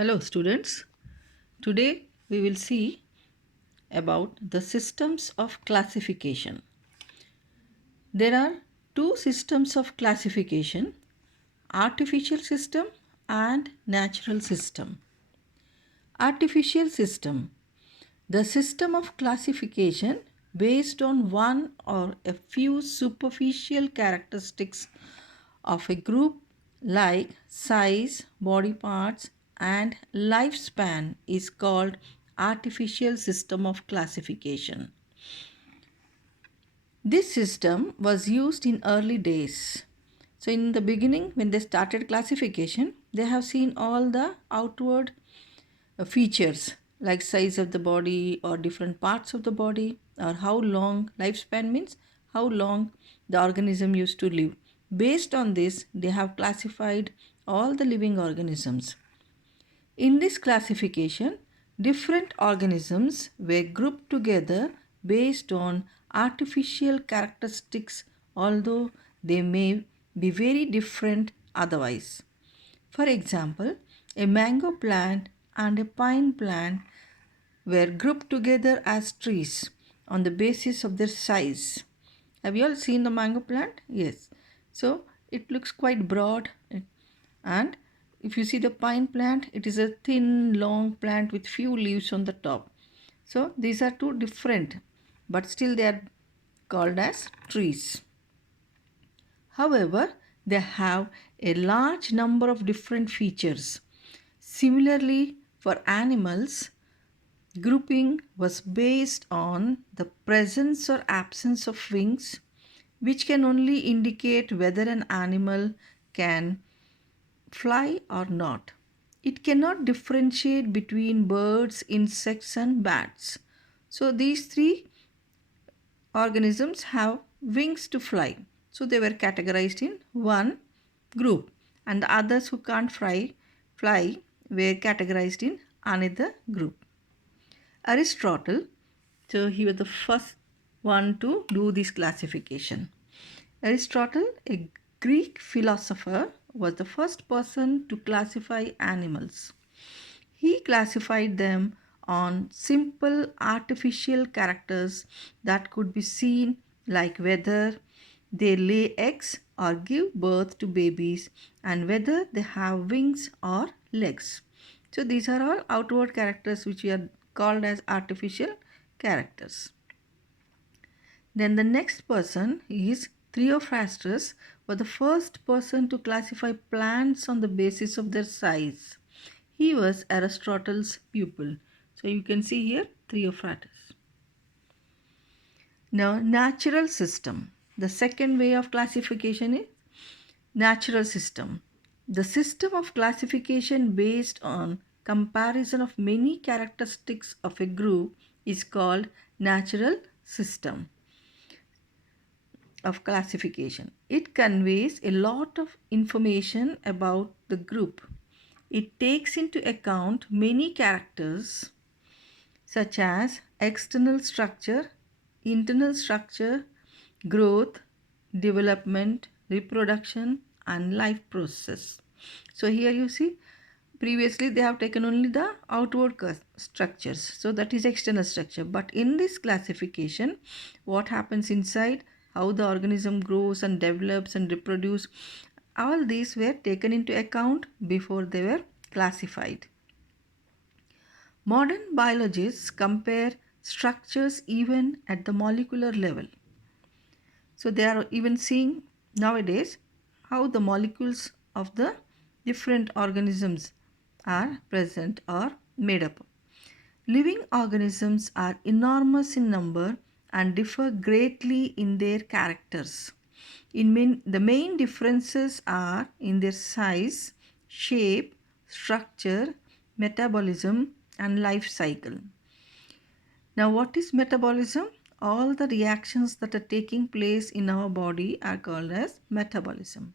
Hello students. Today we will see about the systems of classification. There are two systems of classification, artificial system and natural system. Artificial system, the system of classification based on one or a few superficial characteristics of a group like size, body parts, and lifespan is called artificial system of classification. This system was used in early days. So in the beginning when they started classification, they have seen all the outward features like size of the body or different parts of the body or how long lifespan means how long the organism used to live. Based on this, they have classified all the living organisms. In this classification, different organisms were grouped together based on artificial characteristics, although they may be very different otherwise. For example, a mango plant and a pine plant were grouped together as trees on the basis of their size. Have you all seen the mango plant? Yes. So it looks quite broad, and if you see the pine plant, it is a thin long plant with few leaves on the top. So these are two different, but still they are called as trees. However, they have a large number of different features. Similarly, for animals, grouping was based on the presence or absence of wings, which can only indicate whether an animal can fly or not. It cannot differentiate between birds, insects, and bats. So these three organisms have wings to fly. So they were categorized in one group, and the others who can't fly were categorized in another group. Aristotle, so he was the first one to do this classification. Aristotle, a Greek philosopher, was the first person to classify animals. He classified them on simple artificial characters that could be seen, like whether they lay eggs or give birth to babies and whether they have wings or legs. So these are all outward characters which we are called as artificial characters. Then the next person is Theophrastus, was the first person to classify plants on the basis of their size. He was Aristotle's pupil. So you can see here Theophrastus. Now, natural system. The second way of classification is natural system. The system of classification based on comparison of many characteristics of a group is called natural system of classification. It conveys a lot of information about the group. It takes into account many characters such as external structure, internal structure, growth, development, reproduction, and life process. So here you see, previously they have taken only the outward structures, so that is external structure. But in this classification, what happens inside, how the organism grows and develops and reproduces, all these were taken into account before they were classified. Modern biologists compare structures even at the molecular level. So they are even seeing nowadays how the molecules of the different organisms are present or made up. Living organisms are enormous in number and differ greatly in their characters. The main differences are in their size, shape, structure, metabolism, and life cycle. Now, what is metabolism? All the reactions that are taking place in our body are called as metabolism.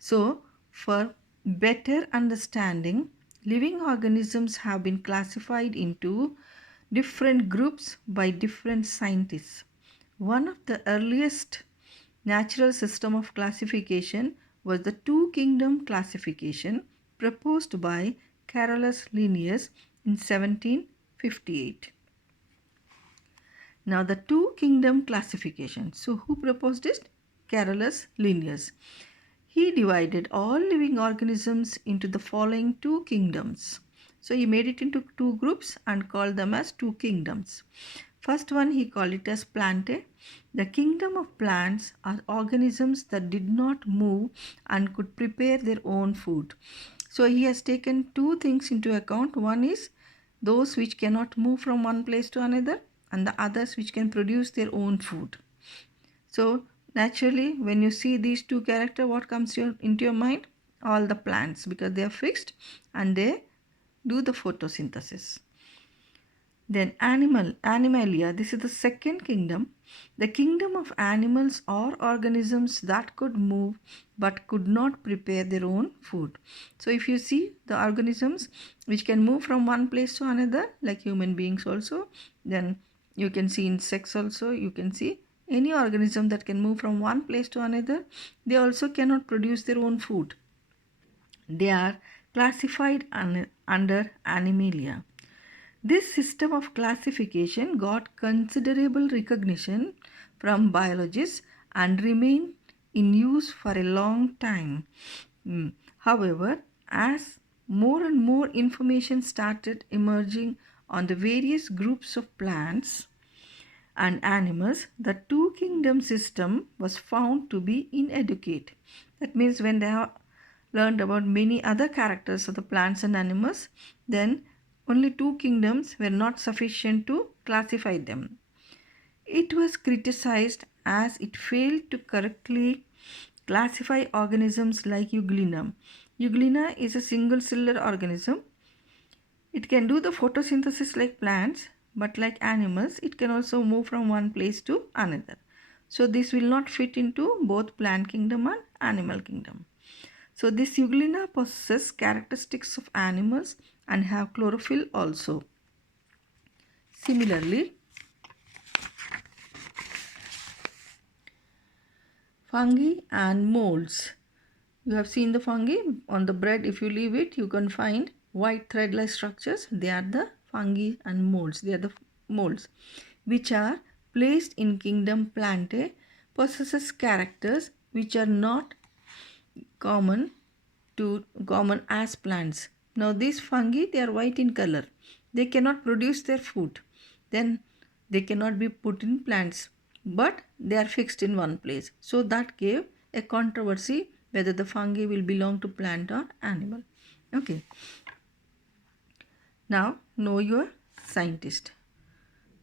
So, for better understanding, living organisms have been classified into different groups by different scientists. One of the earliest natural system of classification was the two kingdom classification proposed by Carolus Linnaeus in 1758. Now the two kingdom classification. So who proposed it? Carolus Linnaeus. He divided all living organisms into the following two kingdoms. So he made it into two groups and called them as two kingdoms. First one he called it as plantae. The kingdom of plants are organisms that did not move and could prepare their own food. So he has taken two things into account. One is those which cannot move from one place to another, and the others which can produce their own food. So naturally, when you see these two characters, what comes into your mind? All the plants, because they are fixed and they do the photosynthesis. Then animalia, this is the second kingdom. The kingdom of animals or organisms that could move but could not prepare their own food. So if you see the organisms which can move from one place to another, like human beings also, then you can see insects also, you can see any organism that can move from one place to another, they also cannot produce their own food. They are classified under animalia. This system of classification got considerable recognition from biologists and remained in use for a long time. However, as more and more information started emerging on the various groups of plants and animals, the two kingdom system was found to be inadequate. That means when they have learned about many other characters of the plants and animals, then only two kingdoms were not sufficient to classify them. It was criticized as it failed to correctly classify organisms like Euglena. Euglena is a single-celled organism. It can do the photosynthesis like plants, but like animals, it can also move from one place to another. So this will not fit into both plant kingdom and animal kingdom. So this Euglena possesses characteristics of animals and have chlorophyll also. Similarly, fungi and molds. You have seen the fungi on the bread. If you leave it, you can find white thread-like structures. They are the fungi and molds. They are the molds which are placed in kingdom Plantae, possesses characters which are not common as plants. Now these fungi, they are white in color. They cannot produce their food. Then they cannot be put in plants, but they are fixed in one place. So that gave a controversy whether the fungi will belong to plant or animal. Okay. Now know your scientist.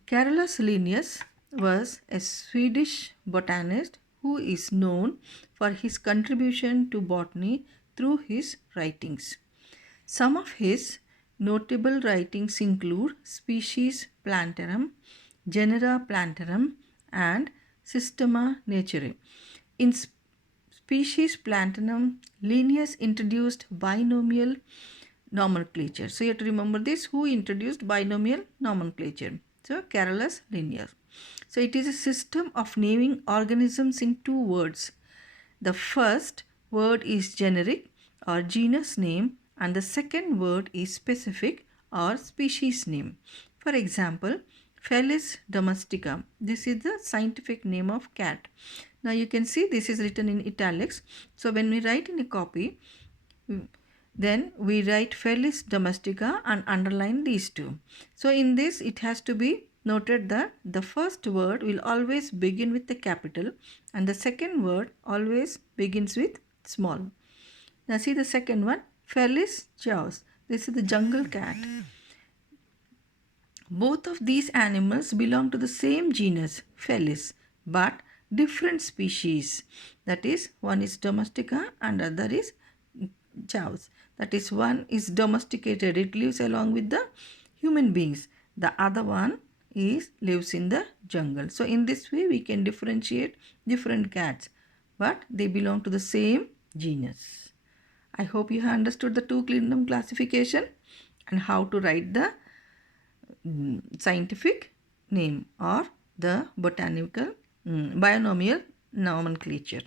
Carolus Linnaeus was a Swedish botanist who is known for his contribution to botany through his writings. Some of his notable writings include Species Plantarum, Genera Plantarum, and Systema Naturae. In Species Plantarum, Linnaeus introduced binomial nomenclature. So you have to remember this, who introduced binomial nomenclature. So Carolus Linnaeus. So it is a system of naming organisms in two words. The first word is generic or genus name, and the second word is specific or species name. For example, Felis domestica. This is the scientific name of cat. Now you can see this is written in italics. So when we write in a copy, then we write Felis domestica and underline these two. So in this, it has to be noted that the first word will always begin with the capital and the second word always begins with small. Now see the second one, Felis chaos. This is the jungle cat. Both of these animals belong to the same genus, Felis, but different species. That is, one is domestica and other is chaos. That is, one is domesticated, it lives along with the human beings. The other one lives in the jungle. So in this way we can differentiate different cats, but they belong to the same genus. I hope you have understood the two kingdom classification and how to write the scientific name or the botanical binomial nomenclature.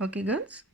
Okay girls.